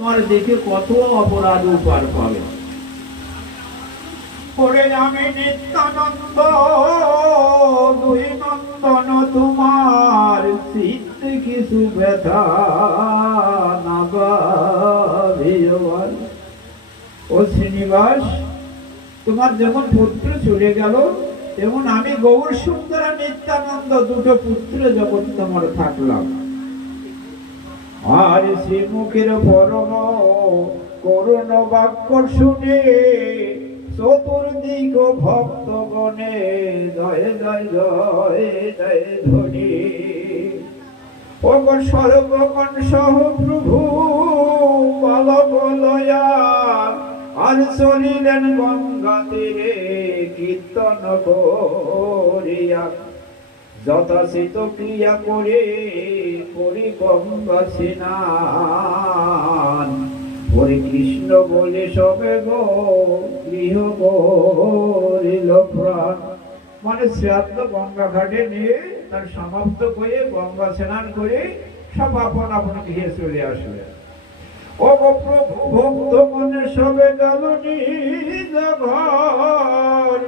তোমার দেখে কত অপরাধ উপার পাবে। পরে আমি নিত্যানন্দ দুই নন্দন তোমার চিত্ত কিছু ব্যথা না ভাবিবার। ও শ্রীনিবাস, তোমার যেমন পুত্র চলে গেল, তেমন আমি গৌর সুন্দর নিত্যানন্দ দুটো পুত্র যখন তোমার থাকলাম। আর শ্রীমুখের পরম করুণ বাক্য শুনে চতুর্দিক ভক্তগণে জয় জয় জয় জয় ধ্বনি। সর্বগণ সহ প্রভু বালক লয়া আর চলিলেন গঙ্গা তীরে কীর্তন করিয়া। যথাচিত ক্রিয়া করে করি গঙ্গা স্নান। হরে কৃষ্ণ বলে সবে গো গৃহ করিল প্রাণ। মানে শ্রাদ্ধ গঙ্গা ঘাটে নিয়ে তার সমাপ্ত করে গঙ্গা স্নান করে সব আপন আপন গৃহে চলে আসবে। ও প্রভু ভক্ত মনে সবে গেল নিজ ঘর।